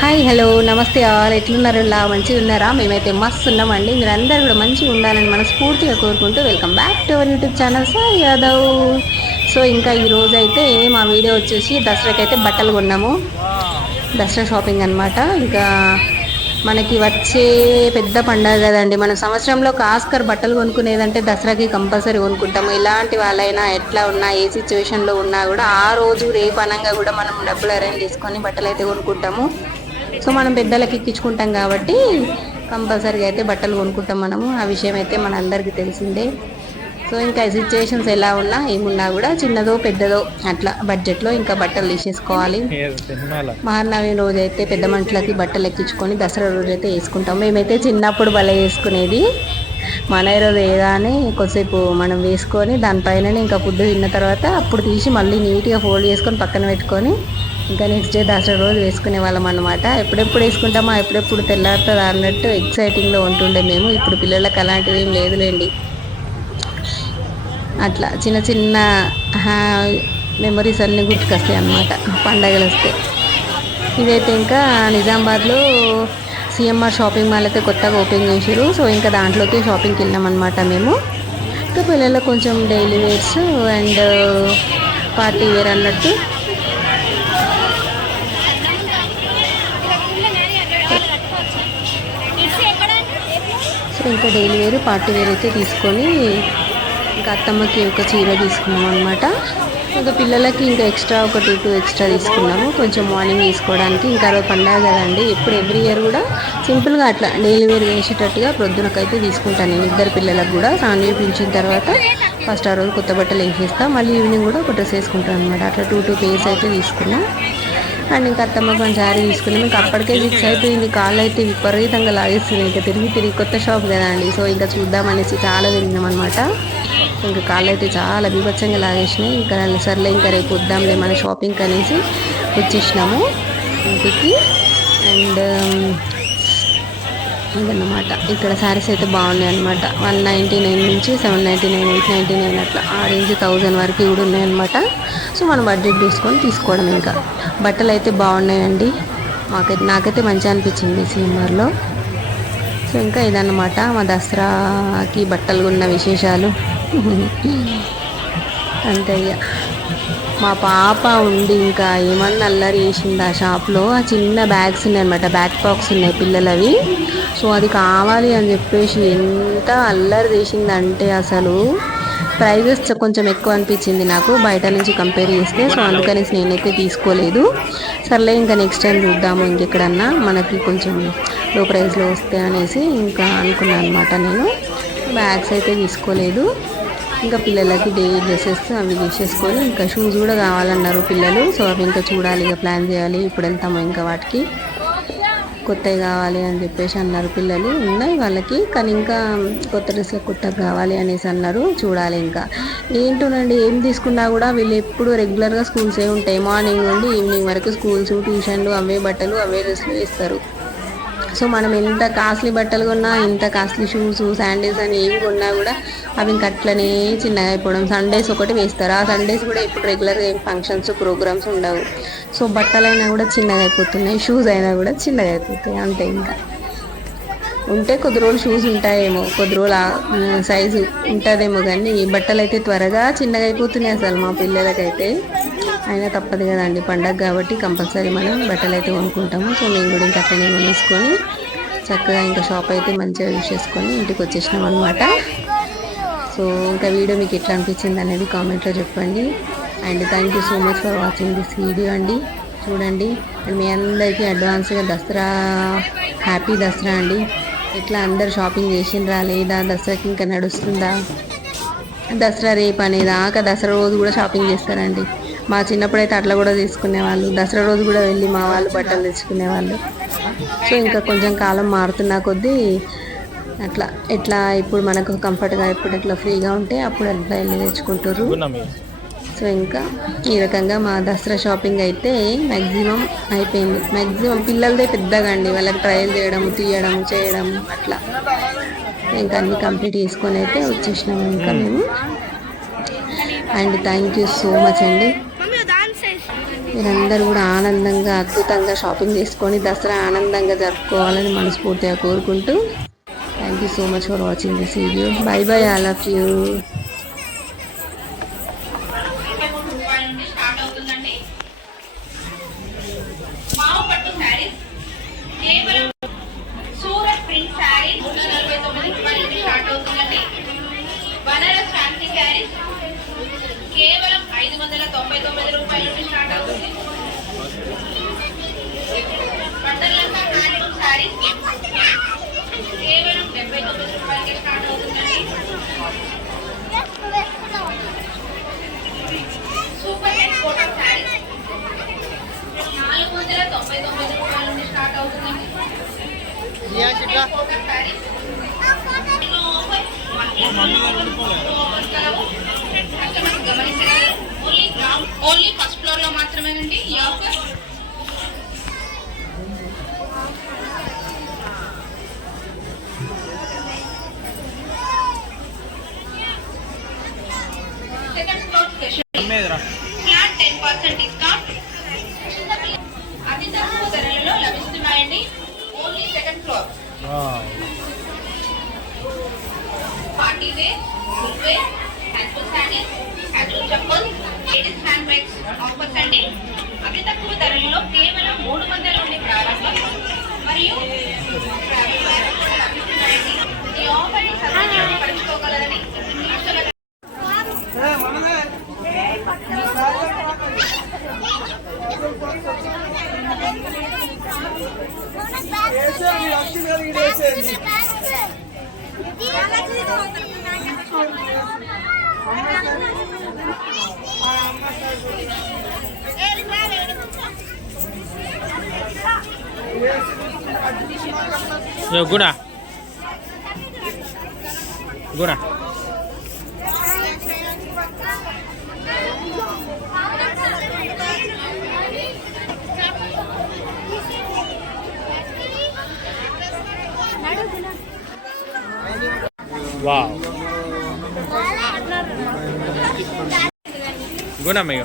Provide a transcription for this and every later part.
Hi hello నమస్తే all. ఎట్లున్నారు? ఇలా మంచిగా ఉన్నారా? మేమైతే మస్తు ఉన్నామండి మీరు అందరు కూడా మంచిగా ఉండాలని మనస్ఫూర్తిగా కోరుకుంటూ welcome back to our YouTube channel. Sir Yadav. So ఇంకా ఈ అయితే మా వీడియో వచ్చేసి దసరాకి అయితే బట్టలు కొన్నాము. దసరా షాపింగ్ అన్నమాట. ఇంకా మనకి వచ్చే పెద్ద పండగ కదండి. మన సంవత్సరంలో కాస్కర్ ఆస్కర్ బట్టలు కొనుక్కునేదంటే దసరాకి కంపల్సరీ కొనుక్కుంటాము. ఇలాంటి వాళ్ళైనా ఎట్లా ఉన్నా ఏ సిచ్యువేషన్లో ఉన్నా కూడా ఆ రోజు రేపు అనంగా కూడా మనం డబ్బులు అరేంజ్ చేసుకొని బట్టలు అయితే కొనుక్కుంటాము. సో మనం పెద్దలకి ఎక్కించుకుంటాం కాబట్టి కంపల్సరీగా అయితే బట్టలు కొనుక్కుంటాం మనము. ఆ విషయం అయితే మనందరికీ తెలిసిందే. సో ఇంకా సిచ్యువేషన్స్ ఎలా ఉన్నా ఏమున్నా కూడా చిన్నదో పెద్దదో అట్లా బడ్జెట్లో ఇంకా బట్టలు తీసేసుకోవాలి. మహానవమి రోజు అయితే పెద్ద మనుషులకి బట్టలు ఎక్కించుకొని దసరా రోజు అయితే వేసుకుంటాం. మేమైతే చిన్నప్పుడు భలే వేసుకునేది. మన రోజు వేయగానే కొద్దిసేపు మనం వేసుకొని దానిపైన ఇంకా ఫుడ్ తిన్న తర్వాత అప్పుడు తీసి మళ్ళీ నీట్గా ఫోల్డ్ చేసుకొని పక్కన పెట్టుకొని ఇంకా నెక్స్ట్ డే దసరా రోజు వేసుకునే వాళ్ళం అనమాట ఎప్పుడెప్పుడు వేసుకుంటామా ఎప్పుడెప్పుడు తెల్లారుతుంది అన్నట్టు ఎక్సైటింగ్లో ఉంటుండే మేము. ఇప్పుడు పిల్లలకు అలాంటివి ఏం లేదులేండి. అట్లా చిన్న చిన్న మెమరీస్ అన్నీ గుర్తుకొస్తాయి అన్నమాట. పండగలు వస్తే ఇదైతే ఇంకా నిజామాబాద్లో సిఎంఆర్ షాపింగ్ మాల్ అయితే కొత్తగా ఓపెన్ చేసారు సో ఇంకా దాంట్లోకి షాపింగ్కి వెళ్ళామన్నమాట మేము. ఇంకా పిల్లలకు కొంచెం daily wears and party wear అన్నట్టు ఇంకా డైలీ వేరు పార్టీ వేర్ అయితే తీసుకొని ఇంకా అత్తమ్మకి ఒక చీర తీసుకున్నాం అనమాట ఇంకా పిల్లలకి ఇంకా ఎక్స్ట్రా ఒక టూ టూ ఎక్స్ట్రా తీసుకున్నాము. కొంచెం మార్నింగ్ తీసుకోవడానికి. ఇంకా రోజు పండగ కదండి. ఎప్పుడు ఎవ్రీ ఇయర్ కూడా సింపుల్గా అట్లా డైలీ వేర్ వేసేటట్టుగా ప్రొద్దునకైతే తీసుకుంటాను నేను. ఇద్దరు పిల్లలకు కూడా స్నానం తర్వాత ఫస్ట్ ఆ రోజు కొత్త బట్టలు వేసేస్తాను మళ్ళీ ఈవినింగ్ కూడా ఒక డ్రెస్ వేసుకుంటాను అనమాట అట్లా టూ టూ పేర్స్ అయితే తీసుకున్నా. అండ్ ఇంకా అత్తమ్మ కొంచెం శారీ తీసుకున్నాం. ఇంకా అప్పటికే ఫిక్స్ అయిపోయింది. కాళ్ళు అయితే విపరీతంగా లాగేస్తుంది ఇంకా తిరిగి తిరిగి కొత్త షాప్ కదా అండి. సో ఇంకా చూద్దామనేసి చాలా తిరిగినాం అనమాట ఇంకా కాళ్ళు అయితే చాలా బీభత్సంగా లాగేసినాయి. ఇంకా సర్లే ఇంకా రేపు వద్దాంలే మన షాపింగ్ అనేసి వచ్చేసినాము ఇంటికి. అండ్ అదన్నమాట ఇక్కడ శారీస్ అయితే బాగున్నాయి అనమాట వన్ నైంటీ నైన్ నుంచి seven ninety nine eight ninety nine అట్లా ఆ రేంజ్ థౌజండ్ వరకు కూడా ఉన్నాయన్నమాట సో మనం బడ్జెట్ చూసుకొని తీసుకోవడం ఇంకా. బట్టలు అయితే బాగున్నాయండి. మాకైతే నాకైతే మంచిగా అనిపించింది సిఎంఆర్లో. సో ఇంకా ఇదన్నమాట మా దసరాకి బట్టలు ఉన్న విశేషాలు. అంతే ఇక మా పాప ఉండి ఇంకా ఏమన్నా అల్లరి చేసింది ఆ షాప్లో ఆ చిన్న బ్యాగ్స్ ఉన్నాయి అనమాట బ్యాక్ బాక్స్ ఉన్నాయి పిల్లలవి. సో అది కావాలి అని చెప్పేసి ఎంత అల్లరి చేసిందంటే అసలు ప్రైజెస్ కొంచెం ఎక్కువ అనిపించింది నాకు బయట నుంచి కంపేర్ చేస్తే. సో అందుకనేసి నేనైతే తీసుకోలేదు. సర్లే ఇంకా నెక్స్ట్ టైం చూద్దాము ఇంకెక్కడన్నా మనకి కొంచెం లో ప్రైస్లో వస్తే అనేసి ఇంకా అనుకున్నాను అనమాట నేను. బ్యాగ్స్ అయితే తీసుకోలేదు. ఇంకా పిల్లలకి డే డ్రెస్సెస్ అవి తీసేసుకొని ఇంకా షూస్ కూడా కావాలన్నారు పిల్లలు. సో అవి ఇంకా చూడాలి ఇక ప్లాన్ చేయాలి. ఇప్పుడు వెళ్తాము ఇంకా వాటికి కొత్తవి కావాలి అని చెప్పేసి అన్నారు పిల్లలు. ఉన్నాయి వాళ్ళకి కానీ ఇంకా కొత్త డ్రెస్సులు కొత్తగా కావాలి అనేసి అన్నారు. చూడాలి ఇంకా. ఏంటోనండి ఏం తీసుకున్నా కూడా వీళ్ళు ఎప్పుడు రెగ్యులర్గా స్కూల్సే ఉంటాయి. మార్నింగ్ నుండి ఈవినింగ్ వరకు స్కూల్స్ ట్యూషన్లు అవే బట్టలు అవే డ్రెస్లు వేస్తారు. సో మనం ఎంత కాస్ట్లీ బట్టలు కొన్నా ఎంత కాస్ట్లీ షూస్ శాండిల్స్ అని ఏవి కొన్నా కూడా అవి ఇంక అట్లనే చిన్నగా అయిపోవడం. సండేస్ ఒకటి వేస్తారు. ఆ సండేస్ కూడా ఇప్పుడు రెగ్యులర్గా ఏం ఫంక్షన్స్ ప్రోగ్రామ్స్ ఉండవు. సో బట్టలైనా కూడా చిన్నగా అయిపోతున్నాయి. షూస్ అయినా కూడా చిన్నగా అయిపోతాయి. అంతే ఇంకా. ఉంటే కొద్ది రోజులు షూస్ ఉంటాయేమో కొద్ది రోజులు సైజు ఉంటుందేమో కానీ ఈ బట్టలు అయితే త్వరగా చిన్నగా అయిపోతున్నాయి అసలు మా పిల్లలకైతే. అయినా తప్పదు కదండి పండగ కాబట్టి కంపల్సరీ మనం బట్టలు అయితే కొనుక్కుంటాము. సో మేము కూడా ఇంకా అట్లనే కొనేసుకొని చక్కగా ఇంకా షాప్ అయితే మంచిగా యూస్ చేసుకొని ఇంటికి వచ్చేసినాం అనమాట సో ఇంకా వీడియో మీకు ఎట్లా అనిపించింది అనేది కామెంట్లో చెప్పండి. And thank you so much for watching this video అండి. చూడండి అండ్ మీ అందరికీ అడ్వాన్స్గా దసరా హ్యాపీ దసరా అండి. ఎట్లా అందరు షాపింగ్ చేసిండ్రా? లేదా దసరాకి ఇంకా నడుస్తుందా? దసరా రేపు అనేదాకా దసరా రోజు కూడా షాపింగ్ చేస్తారండి. మా చిన్నప్పుడు అయితే అట్లా కూడా తీసుకునేవాళ్ళు దసరా రోజు కూడా వెళ్ళి మా వాళ్ళు బట్టలు తెచ్చుకునేవాళ్ళు సో ఇంకా కొంచెం కాలం మారుతున్న కొద్దీ అట్లా ఎట్లా ఇప్పుడు మనకు కంఫర్ట్గా ఇప్పుడు ఎట్లా ఫ్రీగా ఉంటే అప్పుడు అట్లా వెళ్ళి తెచ్చుకుంటారు సో ఇంకా ఈ రకంగా మా దసరా షాపింగ్ అయితే మ్యాక్సిమం అయిపోయింది. మ్యాక్సిమం పిల్లలదే పెద్దగా అండి. వాళ్ళకి ట్రయల్ చేయడం తీయడం చేయడం అట్లా. ఇంకా అన్ని కంప్లీట్ చేసుకొని అయితే వచ్చేసినాము ఇంకా మేము. And thank you so much అండి. మీరందరూ కూడా ఆనందంగా అద్భుతంగా షాపింగ్ చేసుకొని దసరా ఆనందంగా జరుపుకోవాలని మనస్ఫూర్తిగా కోరుకుంటూ thank you so much for watching this video bye bye all of you రూపాయల నుండి స్టార్ట్ అవుతుందండి మావు పట్టు శారీస్ కేవలం సూరత్ ప్రింట్ శారీ నూట నలభై తొమ్మిది రూపాయల నుండి స్టార్ట్ అవుతుందండి బనారస్ ఫ్యాన్సీ శారీస్ కేవలం ఐదు తొంభై తొమ్మిది రూపాయల నుండి స్టార్ట్ అవుతుంది. పట్టణంతా హ్యాండ్లూమ్ శారీస్ కేవలం డెబ్బై తొమ్మిది రూపాయలకి స్టార్ట్ అవుతుందండి. సూపర్ నెట్ కోటా శారీస్ నాలుగు వందల తొంభై తొమ్మిది రూపాయల నుండి స్టార్ట్ అవుతుందండి. కోటా శారీస్ ఓన్లీ ఫస్ట్ ఫ్లోర్లో మాత్రమేనండి ఈ offer second floor special Yo, guna. Guna. Wow. Buen amigo.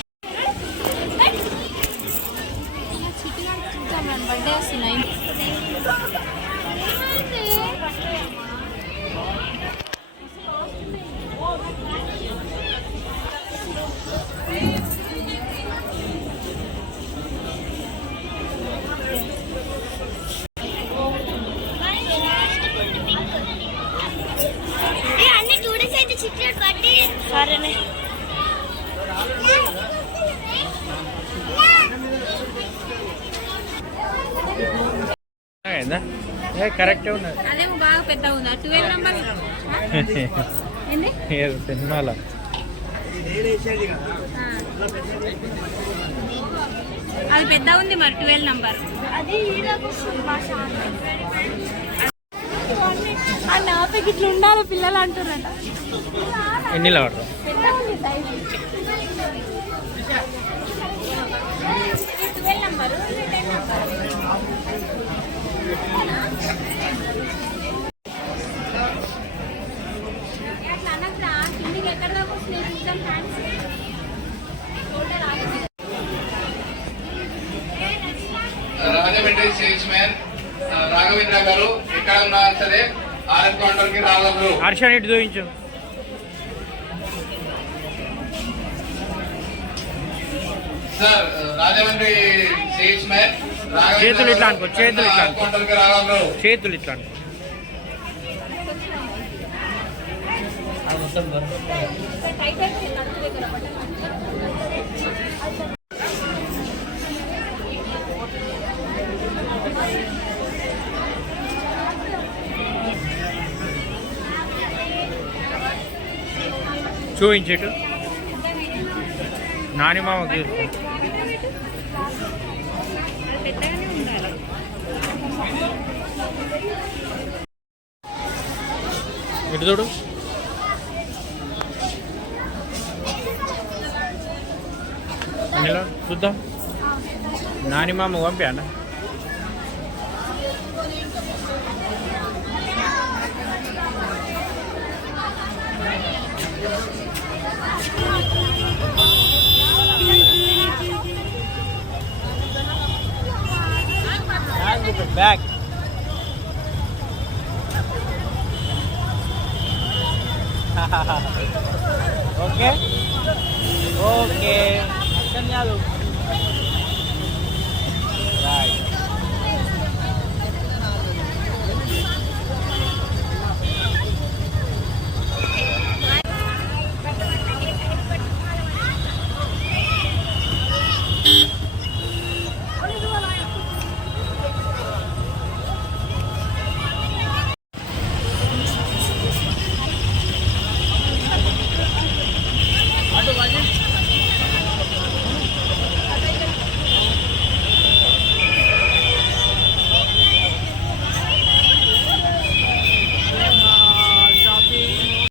అయిందా? ఏ కరెక్టే ఉన్నది. అదేమో బాగా పెద్ద ఉందా. ట్వెల్వ్ నంబర్ ఏంది ఏదో సినిమాలో. అది పెద్ద ఉంది మరి ట్వెల్వ్ నంబర్ ఇట్లా ఉండాలి పిల్లలు అంటున్నారట. ఎన్నిలో పడరా పెద్ద ఉంది size twelve number ten number అట్లా అనట్లా కిందికి ఎక్కడ దాకా వస్తున్నాయి చూద్దాం ఫ్యాన్స్ టోటల్ ఆగదు రాజమండ్రి సేల్స్ మ్యాన్ రాఘవేంద్ర గారు ఎక్కడ ఉన్నా సరే ఆర్ఎస్ కౌంటర్కి రాగలరు హర్ష ఇటు చూపించు సార్ రాజమండ్రి సేల్స్ మ్యాన్ చేతులు ఇట్లా అనుకో, చేతులు ఇట్లా అనుకో. చేతులు ఇట్లా అనుకో. చూపించటు. నానిమామ ఇటు చూడు. చూద్దాం. నానిమామ అన్న ઓકે ધન્યવાદ